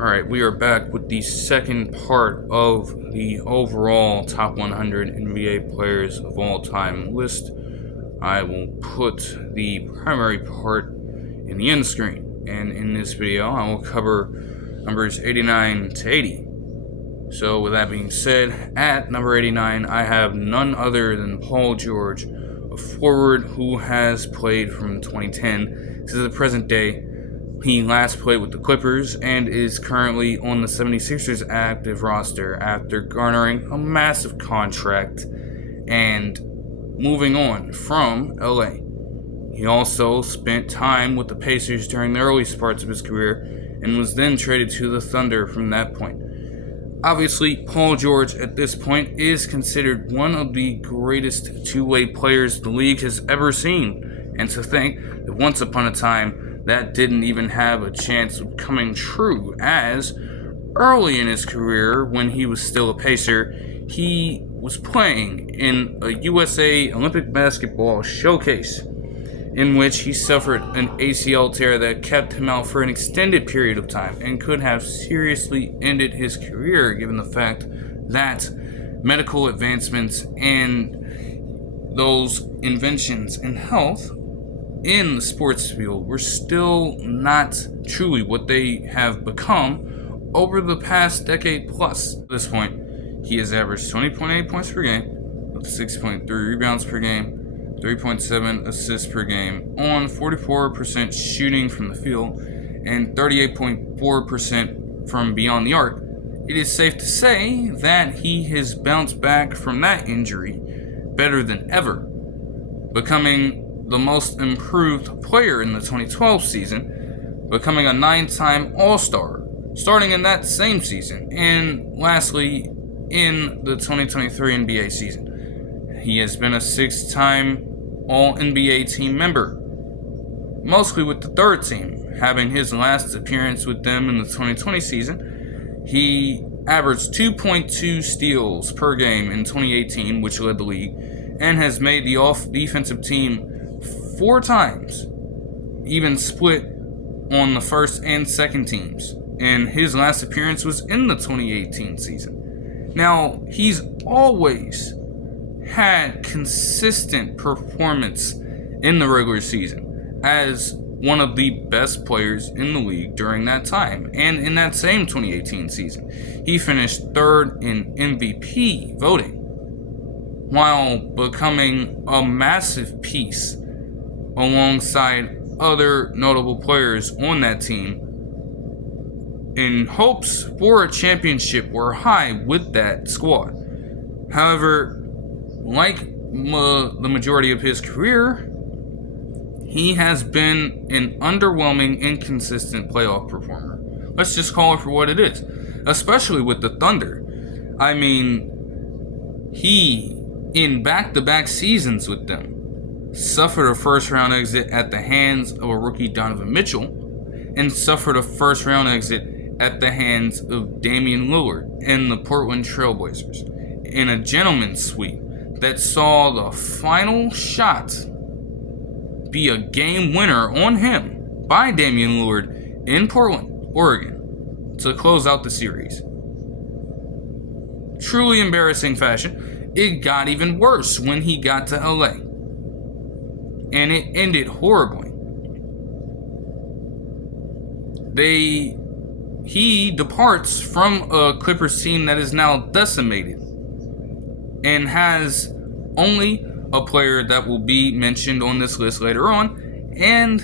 Alright, we are back with the second part of the overall top 100 NBA players of all time list. I will put the primary part in the end screen, and in this video I will cover numbers 89 to 80. So with that being said, at number 89 I have none other than Paul George, a forward who has played from 2010 to the present day. He last played with the Clippers and is currently on the 76ers active roster after garnering a massive contract and moving on from LA. He also spent time with the Pacers during the early parts of his career and was then traded to the Thunder from that point. Obviously, Paul George at this point is considered one of the greatest two-way players the league has ever seen, and to think that once upon a time that didn't even have a chance of coming true, as early in his career, when he was still a Pacer, he was playing in a USA Olympic basketball showcase in which he suffered an ACL tear that kept him out for an extended period of time and could have seriously ended his career, given the fact that medical advancements and those inventions in health in the sports field were still not truly what they have become over the past decade plus. At this point, he has averaged 20.8 points per game, with 6.3 rebounds per game, 3.7 assists per game, on 44% shooting from the field, and 38.4% from beyond the arc. It is safe to say that he has bounced back from that injury better than ever, becoming the most improved player in the 2012 season, becoming a 9-time All-Star, starting in that same season, and lastly, in the 2023 NBA season. He has been a 6-time All-NBA team member, mostly with the third team, having his last appearance with them in the 2020 season. He averaged 2.2 steals per game in 2018, which led the league, and has made the off-defensive team 4 times, even split on the first and second teams, and his last appearance was in the 2018 season. Now, he's always had consistent performance in the regular season as one of the best players in the league during that time, and in that same 2018 season, he finished 3rd in MVP voting, while becoming a massive piece alongside other notable players on that team, in hopes for a championship were high with that squad. However, like the majority of his career, he has been an underwhelming, inconsistent playoff performer. Let's just call it for what it is, especially with the Thunder. I mean, he, in back-to-back seasons with them, suffered a first-round exit at the hands of a rookie Donovan Mitchell, and suffered a first-round exit at the hands of Damian Lillard and the Portland Trailblazers, in a gentleman's sweep that saw the final shot be a game winner on him by Damian Lillard in Portland, Oregon, to close out the series. Truly embarrassing fashion. It got even worse when he got to LA, and it ended horribly. He departs from a Clippers team that is now decimated and has only a player that will be mentioned on this list later on, and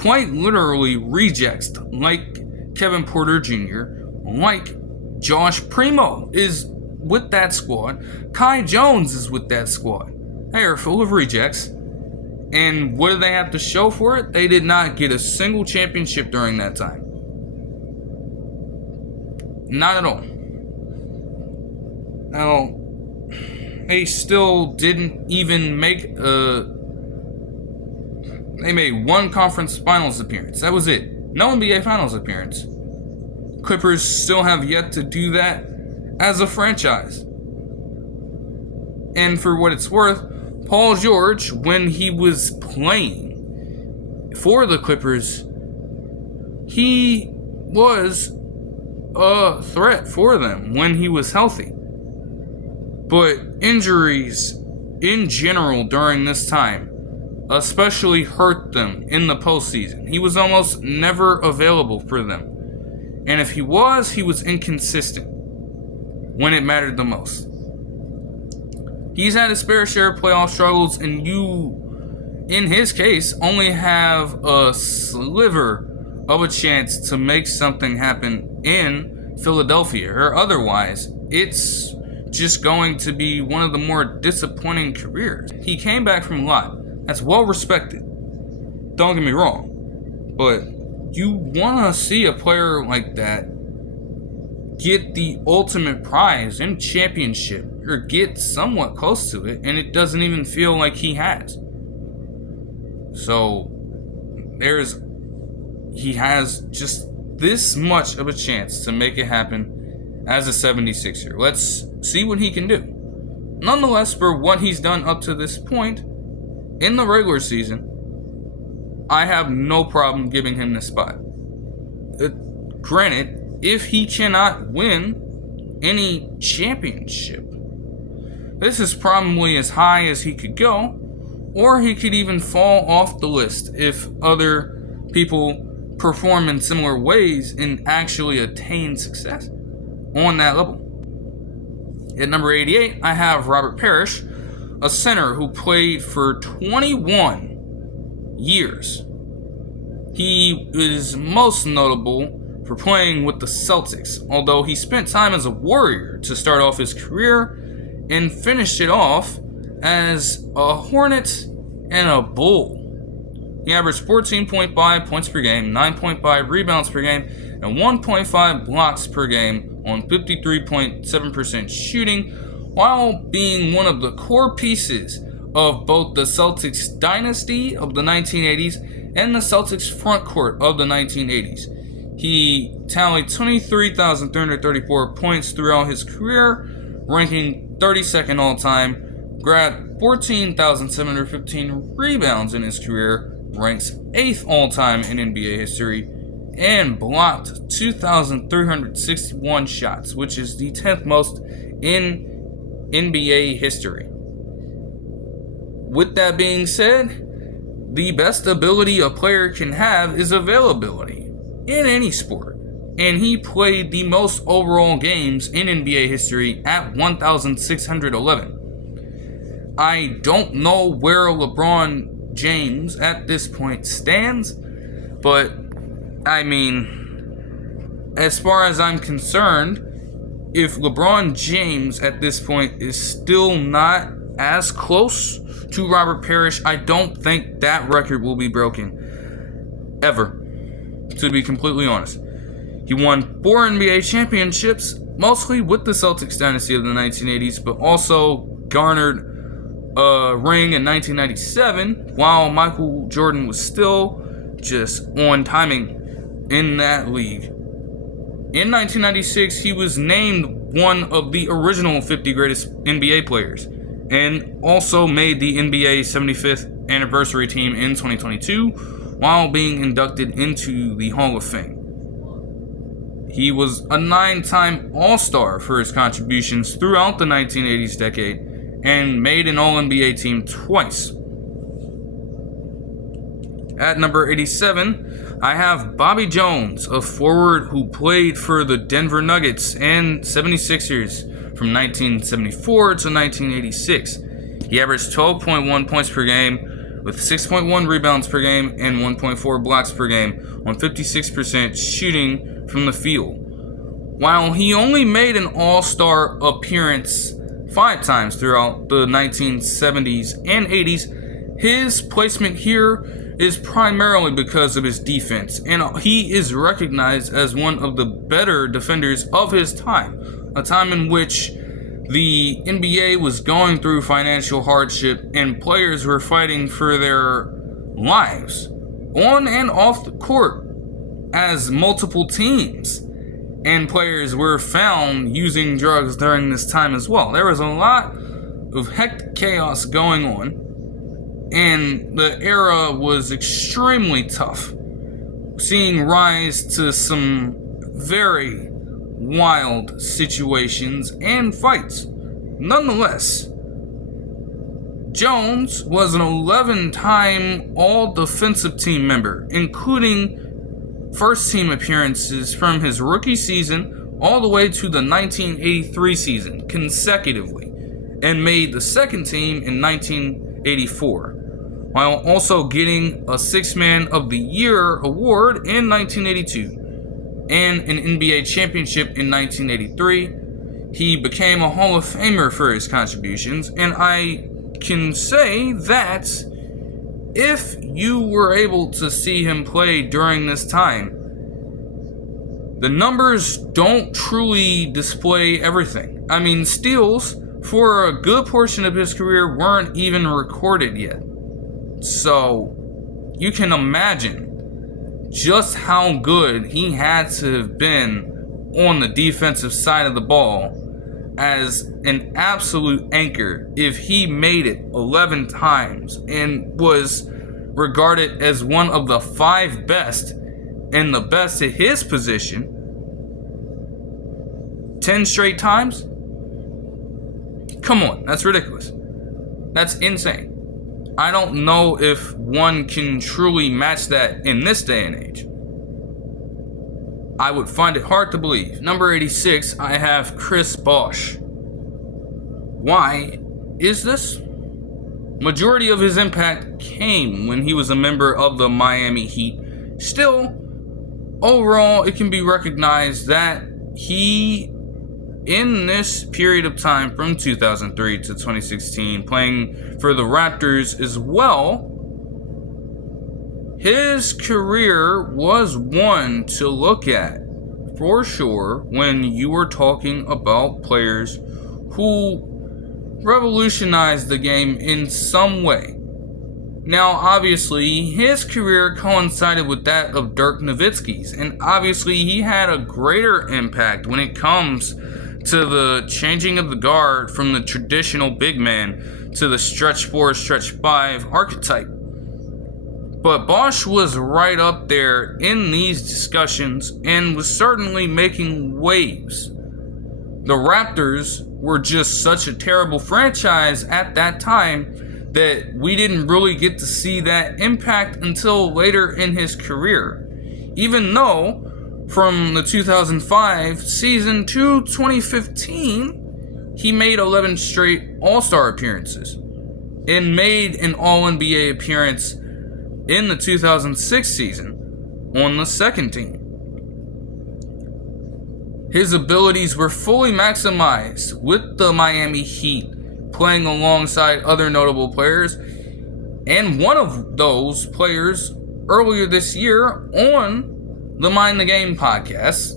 quite literally rejects like Kevin Porter Jr., like Josh Primo is with that squad, Kai Jones is with that squad. They are full of rejects. And what do they have to show for it? They did not get a single championship during that time. Not at all. Now, they still didn't even make they made one conference finals appearance. That was it. No NBA finals appearance. Clippers still have yet to do that as a franchise. And for what it's worth, Paul George, when he was playing for the Clippers, he was a threat for them when he was healthy. But injuries in general during this time especially hurt them in the postseason. He was almost never available for them. And if he was inconsistent when it mattered the most. He's had his fair share of playoff struggles, and you, in his case, only have a sliver of a chance to make something happen in Philadelphia, or otherwise, it's just going to be one of the more disappointing careers. He came back from a lot. That's well respected. Don't get me wrong. But you want to see a player like that get the ultimate prize in championship, or get somewhat close to it, and it doesn't even feel like he has. So he has just this much of a chance to make it happen as a 76er. Let's see what he can do. Nonetheless, for what he's done up to this point in the regular season, I have no problem giving him this spot. Granted, if he cannot win any championship, this is probably as high as he could go, or he could even fall off the list if other people perform in similar ways and actually attain success on that level. At number 88, I have Robert Parrish, a center who played for 21 years. He is most notable for playing with the Celtics, although he spent time as a Warrior to start off his career and finished it off as a Hornet and a Bull. He averaged 14.5 points per game, 9.5 rebounds per game, and 1.5 blocks per game on 53.7% shooting, while being one of the core pieces of both the Celtics dynasty of the 1980s and the Celtics front court of the 1980s. He tallied 23,334 points throughout his career, ranking 32nd all-time, grabbed 14,715 rebounds in his career, ranks 8th all-time in NBA history, and blocked 2,361 shots, which is the 10th most in NBA history. With that being said, the best ability a player can have is availability in any sport, and he played the most overall games in NBA history at 1,611. I don't know where LeBron James at this point stands, but I mean, as far as I'm concerned, if LeBron James at this point is still not as close to Robert Parrish, I don't think that record will be broken ever, to be completely honest. He won 4 NBA championships, mostly with the Celtics dynasty of the 1980s, but also garnered a ring in 1997, while Michael Jordan was still just on timing in that league. In 1996, he was named one of the original 50 greatest NBA players, and also made the NBA 75th anniversary team in 2022, while being inducted into the Hall of Fame. He was a 9-time All-Star for his contributions throughout the 1980s decade, and made an All-NBA team twice. At number 87, I have Bobby Jones, a forward who played for the Denver Nuggets and 76ers from 1974 to 1986. He averaged 12.1 points per game, with 6.1 rebounds per game and 1.4 blocks per game on 56% shooting from the field. While he only made an All-Star appearance 5 times throughout the 1970s and 80s, his placement here is primarily because of his defense, and he is recognized as one of the better defenders of his time, a time in which the NBA was going through financial hardship and players were fighting for their lives on and off the court as multiple teams, and players were found using drugs during this time as well. There was a lot of hectic chaos going on, and the era was extremely tough, seeing rise to some very wild situations and fights. Nonetheless, Jones was an 11-time All-Defensive Team member, including first-team appearances from his rookie season all the way to the 1983 season consecutively, and made the second team in 1984, while also getting a Six-Man of the Year award in 1982 and an NBA championship in 1983. He became a Hall of Famer for his contributions, and I can say that if you were able to see him play during this time, the numbers don't truly display everything. I mean, steals for a good portion of his career weren't even recorded yet. So you can imagine just how good he had to have been on the defensive side of the ball as an absolute anchor if he made it 11 times and was regarded as one of the 5 best and the best at his position 10 straight times? Come on, that's ridiculous. That's insane. I don't know if one can truly match that in this day and age. I would find it hard to believe. Number 86, I have Chris Bosh. Why is this? Majority of his impact came when he was a member of the Miami Heat. Still, overall, it can be recognized that he, in this period of time from 2003 to 2016, playing for the Raptors as well, his career was one to look at for sure when you were talking about players who revolutionized the game in some way. Now, obviously, his career coincided with that of Dirk Nowitzki's, and obviously he had a greater impact when it comes to the changing of the guard from the traditional big man to the stretch 4, stretch 5 archetype. But Bosh was right up there in these discussions and was certainly making waves. The Raptors were just such a terrible franchise at that time that we didn't really get to see that impact until later in his career. Even though from the 2005 season to 2015, he made 11 straight All-Star appearances and made an All-NBA appearance in the 2006 season on the second team. His abilities were fully maximized with the Miami Heat, playing alongside other notable players, and one of those players earlier this year on the Mind the Game podcast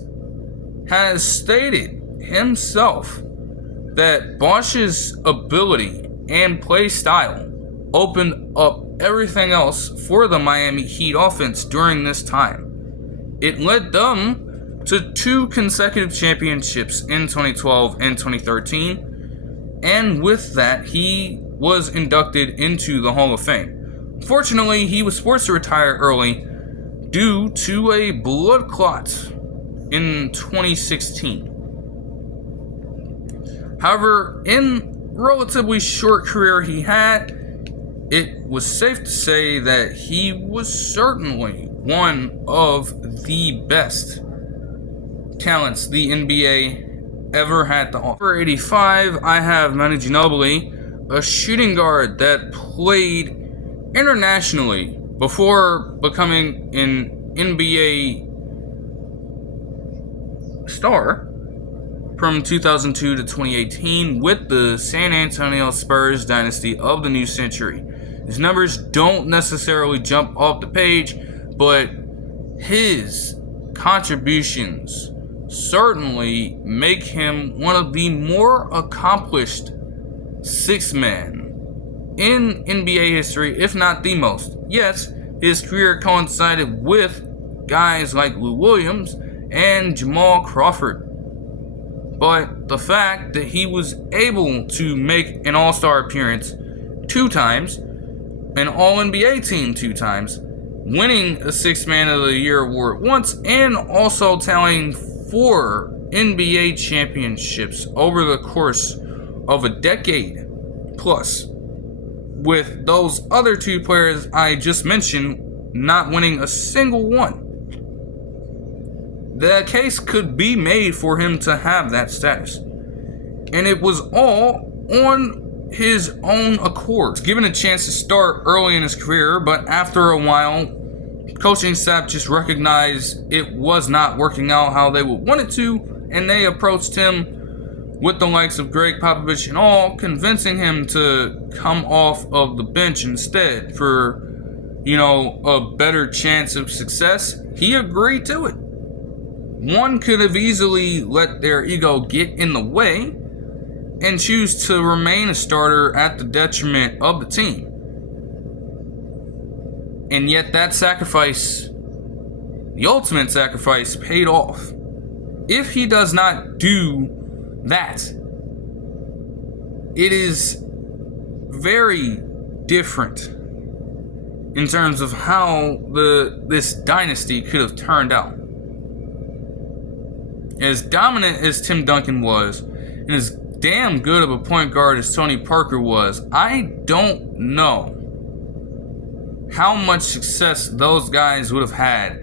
has stated himself that Bosh's ability and play style opened up everything else for the Miami Heat offense during this time. It led them to 2 consecutive championships in 2012 and 2013, and with that, he was inducted into the Hall of Fame. Fortunately, he was forced to retire early due to a blood clot in 2016. However, in relatively short career he had, it was safe to say that he was certainly one of the best talents the NBA ever had to offer. Number 85, I have Manu Ginobili, a shooting guard that played internationally before becoming an NBA star from 2002 to 2018 with the San Antonio Spurs dynasty of the new century. His numbers don't necessarily jump off the page, but his contributions certainly make him one of the more accomplished 6-men in NBA history, if not the most. Yes, his career coincided with guys like Lou Williams and Jamal Crawford. But the fact that he was able to make an All-Star appearance 2 times, an All-NBA team 2 times, winning a 6-Man of the Year award once, and also tallying 4 NBA championships over the course of a decade plus, with those other 2 players I just mentioned not winning a single one. The case could be made for him to have that status. And it was all on his own accord. Given a chance to start early in his career, but after a while, coaching staff just recognized it was not working out how they would want it to, and they approached him with the likes of Greg Popovich and all, convincing him to come off of the bench instead for, a better chance of success. He agreed to it. One could have easily let their ego get in the way and choose to remain a starter at the detriment of the team. And yet that sacrifice, the ultimate sacrifice, paid off. If he does not do that, it is very different in terms of how this dynasty could have turned out. As dominant as Tim Duncan was, and as damn good of a point guard as Tony Parker was, I don't know how much success those guys would have had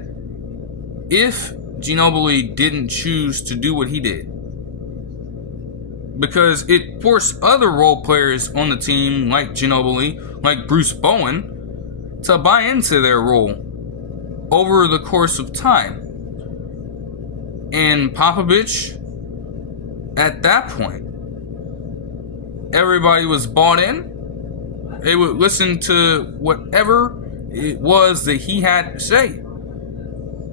if Ginobili didn't choose to do what he did. Because it forced other role players on the team, like Ginobili, like Bruce Bowen, to buy into their role over the course of time. And Popovich, at that point, everybody was bought in. They would listen to whatever it was that he had to say.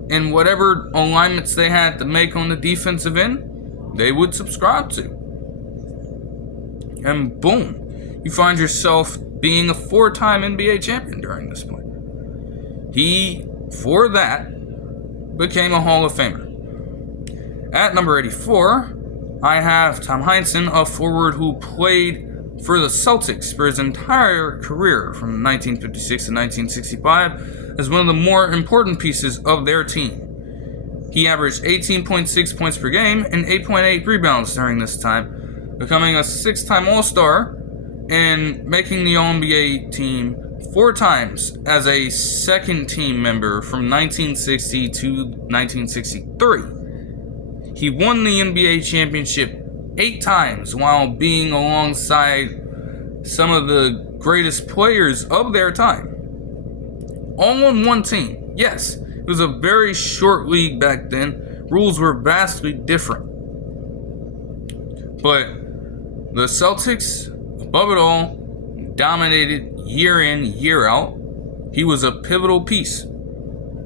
And whatever alignments they had to make on the defensive end, they would subscribe to. And boom, you find yourself being a 4-time NBA champion during this point. He, for that, became a Hall of Famer. At number 84, I have Tom Heinsohn, a forward who played for the Celtics for his entire career from 1956 to 1965 as one of the more important pieces of their team. He averaged 18.6 points per game and 8.8 rebounds during this time, becoming a 6-time All-Star and making the All-NBA team 4 times as a second team member from 1960 to 1963. He won the NBA championship 8 times while being alongside some of the greatest players of their time. All on one team. Yes, it was a very short league back then. Rules were vastly different. But the Celtics, above it all, dominated year in, year out. He was a pivotal piece.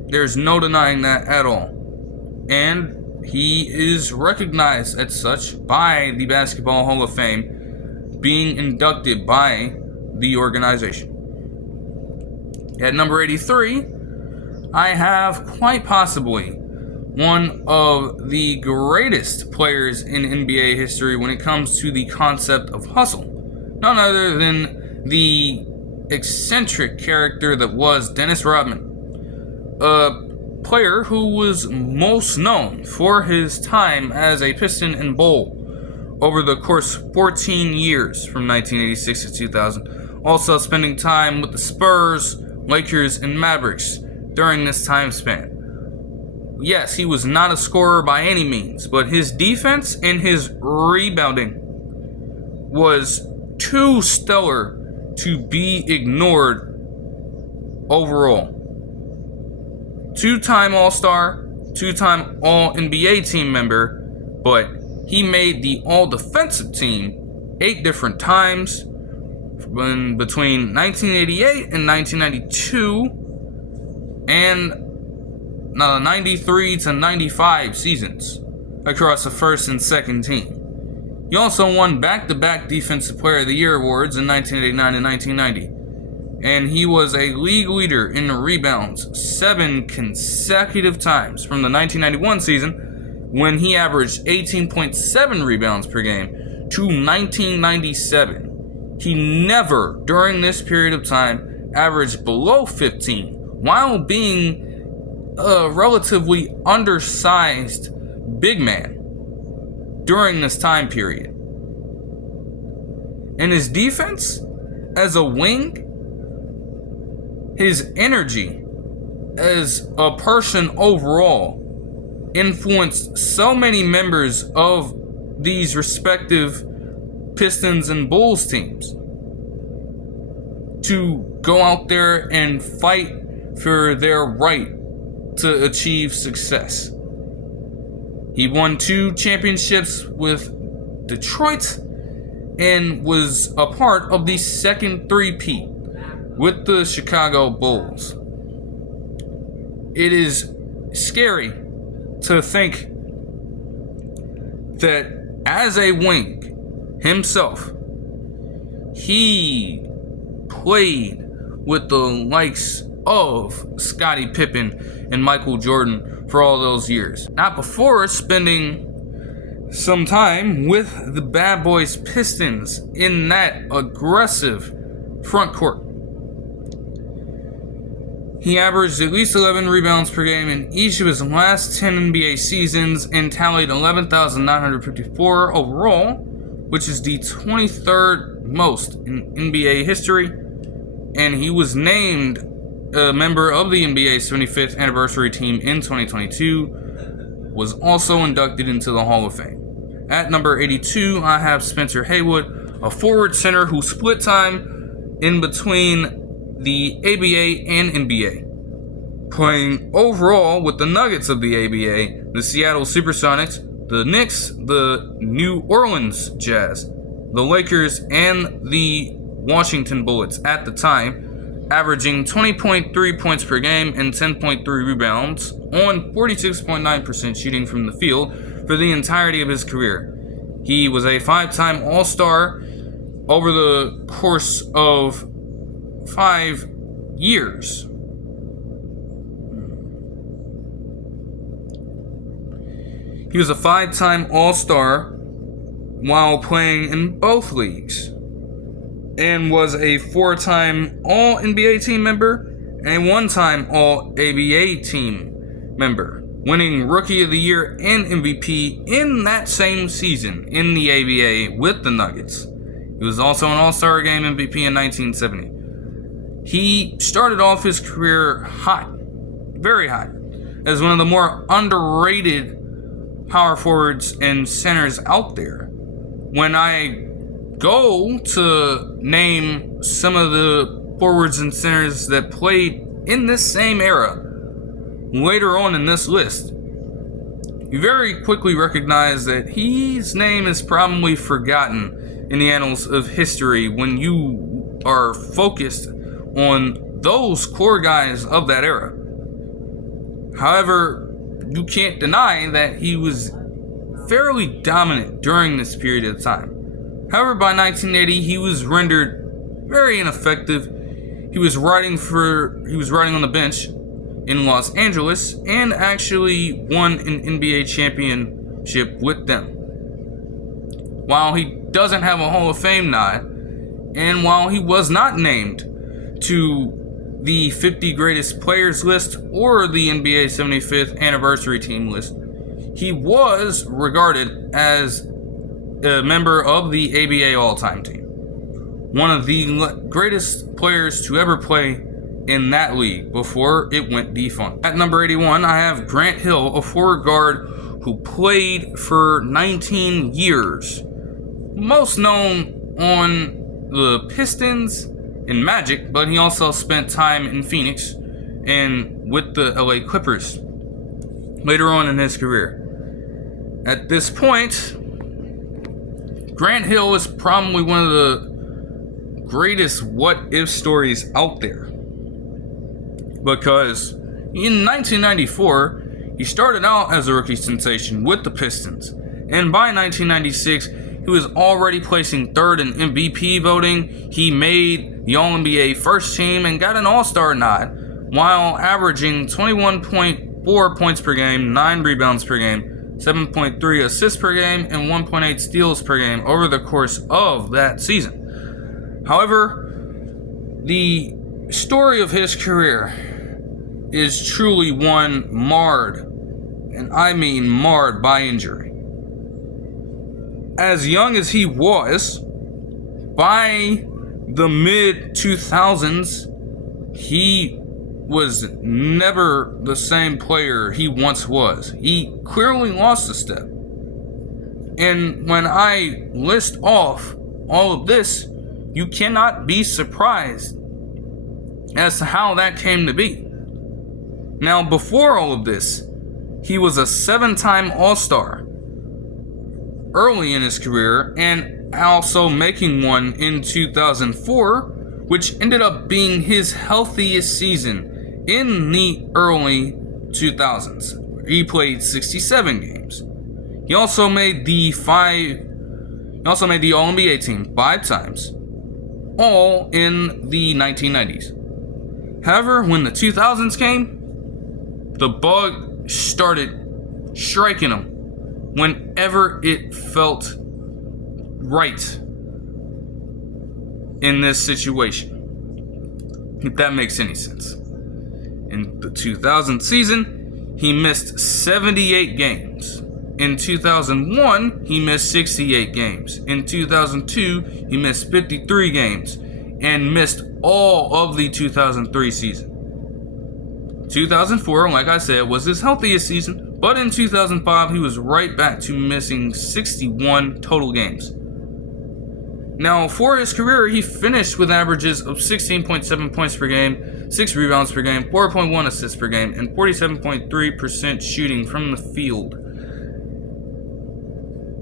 There's no denying that at all. And he is recognized as such by the Basketball Hall of Fame, being inducted by the organization. At number 83, I have quite possibly one of the greatest players in NBA history when it comes to the concept of hustle. None other than the eccentric character that was Dennis Rodman, a player who was most known for his time as a Piston and Bull over the course of 14 years from 1986 to 2000, also spending time with the Spurs, Lakers, and Mavericks during this time span. Yes, he was not a scorer by any means, but his defense and his rebounding was too stellar to be ignored overall. 2-time All-Star, 2-time All-NBA team member, but he made the All-Defensive team 8 different times between 1988 and 1992 and 93 to 95 seasons across the first and second team. He also won back-to-back Defensive Player of the Year awards in 1989 and 1990. And he was a league leader in the rebounds 7 consecutive times from the 1991 season when he averaged 18.7 rebounds per game to 1997. He never, during this period of time, averaged below 15 while being a relatively undersized big man during this time period. And his defense as a wing, his energy as a person overall, influenced so many members of these respective Pistons and Bulls teams to go out there and fight for their right to achieve success. He won 2 championships with Detroit and was a part of the second three-peat with the Chicago Bulls. It is scary to think that as a wing himself, he played with the likes of Scottie Pippen and Michael Jordan for all those years. Not before spending some time with the Bad Boys Pistons in that aggressive front court. He averaged at least 11 rebounds per game in each of his last 10 NBA seasons and tallied 11,954 overall, which is the 23rd most in NBA history. And he was named a member of the NBA 75th anniversary team in 2022, was also inducted into the Hall of Fame. At number 82, I have Spencer Haywood, a forward center who split time in between the ABA and NBA, playing overall with the Nuggets of the ABA, the Seattle Supersonics, the Knicks, the New Orleans Jazz, the Lakers, and the Washington Bullets at the time, averaging 20.3 points per game and 10.3 rebounds on 46.9% shooting from the field for the entirety of his career. He was a 5-time All-Star over the course of 5 years. He was a 5-time All-Star while playing in both leagues, and was a 4-time All-NBA team member and a 1-time All-ABA team member, winning Rookie of the Year and MVP in that same season in the ABA with the Nuggets. He was also an All-Star Game MVP in 1970. He started off his career hot, very hot, as one of the more underrated power forwards and centers out there. When I go to name some of the forwards and centers that played in this same era later on in this list, you very quickly recognize that his name is probably forgotten in the annals of history when you are focused on those core guys of that era. However, you can't deny that he was fairly dominant during this period of time. However, by 1980, he was rendered very ineffective. He was riding on the bench in Los Angeles and actually won an NBA championship with them. While he doesn't have a Hall of Fame nod, and while he was not named to the 50 greatest players list or the NBA 75th anniversary team list, he was regarded as a member of the ABA all-time team. One of the greatest players to ever play in that league before it went defunct. At number 81, I have Grant Hill, a forward guard who played for 19 years. Most known on the Pistons and Magic, but he also spent time in Phoenix and with the LA Clippers later on in his career. At this point, Grant Hill is probably one of the greatest what-if stories out there, because in 1994, he started out as a rookie sensation with the Pistons, and by 1996, he was already placing third in MVP voting. He made the All-NBA first team and got an All-Star nod, while averaging 21.4 points per game, 9 rebounds per game, 7.3 assists per game, and 1.8 steals per game over the course of that season. However, the story of his career is truly one marred and I mean marred by injury. As young as he was, by the mid-2000s, he was never the same player he once was. He clearly lost a step. And when I list off all of this, you cannot be surprised as to how that came to be. Now, before all of this, he was a 7-time All-Star early in his career, and also making one in 2004, which ended up being his healthiest season in the early 2000s. He played 67 games. He also made the All-NBA team 5 times, all in the 1990s. However, when the 2000s came, the bug started striking him whenever it felt right in this situation, if that makes any sense. In the 2000 season, he missed 78 games. In 2001, he missed 68 games. In 2002, he missed 53 games and missed all of the 2003 season. 2004, like I said, was his healthiest season, but in 2005, he was right back to missing 61 total games. Now, for his career, he finished with averages of 16.7 points per game, 6 rebounds per game, 4.1 assists per game, and 47.3% shooting from the field.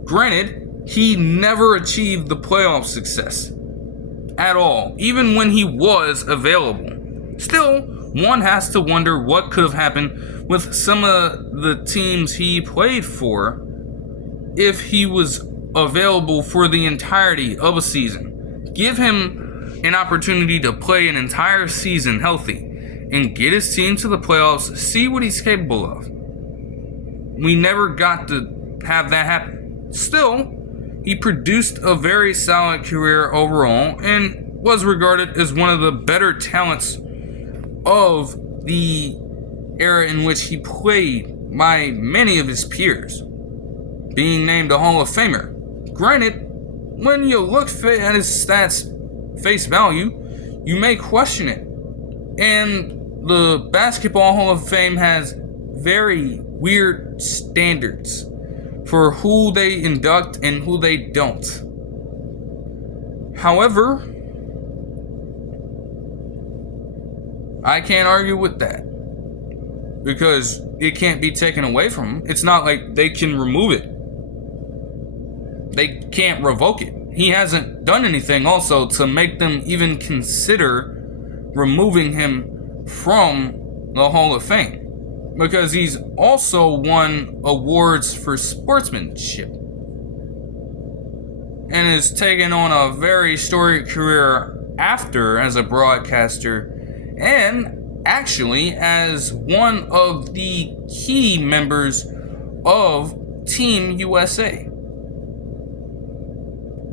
Granted, he never achieved the playoff success at all, even when he was available. Still, one has to wonder what could have happened with some of the teams he played for if he was available for the entirety of a season. Give him an opportunity to play an entire season healthy and get his team to the playoffs, see what he's capable of. We never got to have that happen. Still, he produced a very solid career overall and was regarded as one of the better talents of the era in which he played by many of his peers, being named a Hall of Famer. Granted, when you look at his stats face value, you may question it. And the Basketball Hall of Fame has very weird standards for who they induct and who they don't. However, I can't argue with that, because it can't be taken away from him. It's not like they can remove it. They can't revoke it. He hasn't done anything also to make them even consider removing him from the Hall of Fame, because he's also won awards for sportsmanship and has taken on a very storied career after as a broadcaster, and actually as one of the key members of Team USA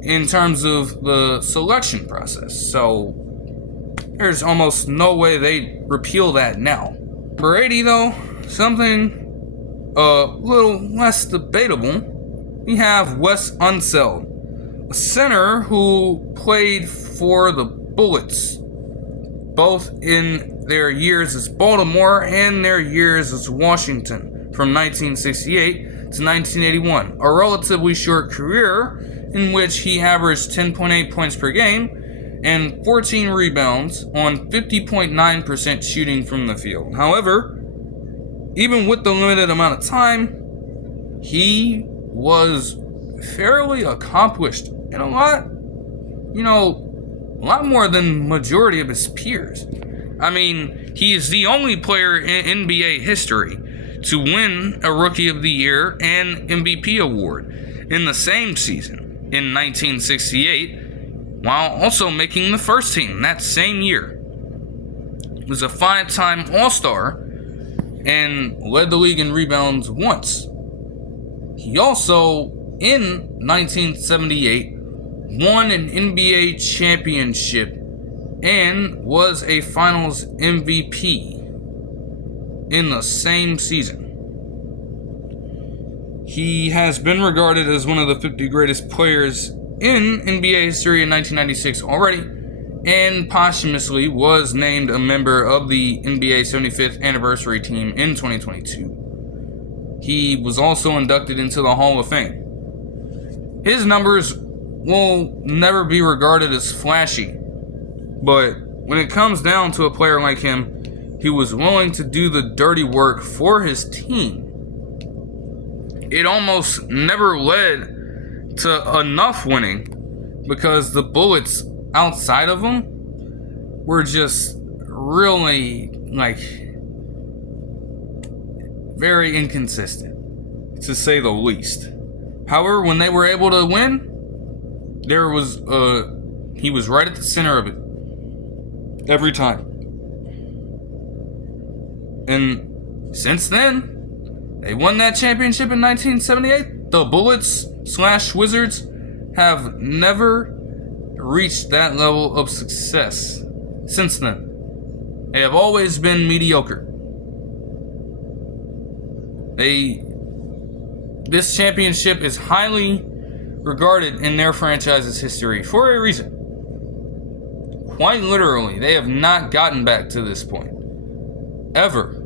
in terms of the selection process. So there's almost no way they'd repeal that now. For 80 though, something a little less debatable, we have Wes Unseld, a center who played for the Bullets, both in their years as Baltimore and their years as Washington, from 1968 to 1981. A relatively short career in which he averaged 10.8 points per game and 14 rebounds on 50.9% shooting from the field. However, even with the limited amount of time, he was fairly accomplished and a lot more than majority of his peers. I mean, he is the only player in NBA history to win a Rookie of the Year and MVP award in the same season in 1968, while also making the first team that same year. He was a 5-time All-Star and led the league in rebounds once. He also, in 1978, won an NBA championship and was a Finals MVP in the same season. He has been regarded as one of the 50 greatest players in NBA history in 1996 already, and posthumously was named a member of the NBA 75th anniversary team in 2022. He was also inducted into the Hall of Fame. His numbers will never be regarded as flashy, but when it comes down to a player like him, he was willing to do the dirty work for his team. It almost never led to enough winning because the Bullets outside of him were just really, very inconsistent, to say the least. However, when they were able to win, he was right at the center of it every time. And since then, they won that championship in 1978. The Bullets/Wizards have never reached that level of success since then. They have always been mediocre. This championship is highly regarded in their franchise's history for a reason. Quite literally, they have not gotten back to this point ever.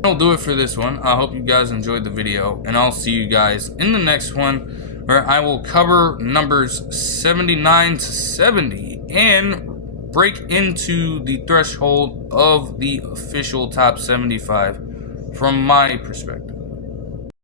That'll do it for this one. I hope you guys enjoyed the video, and I'll see you guys in the next one, where I will cover numbers 79 to 70 and break into the threshold of the official top 75 from my perspective.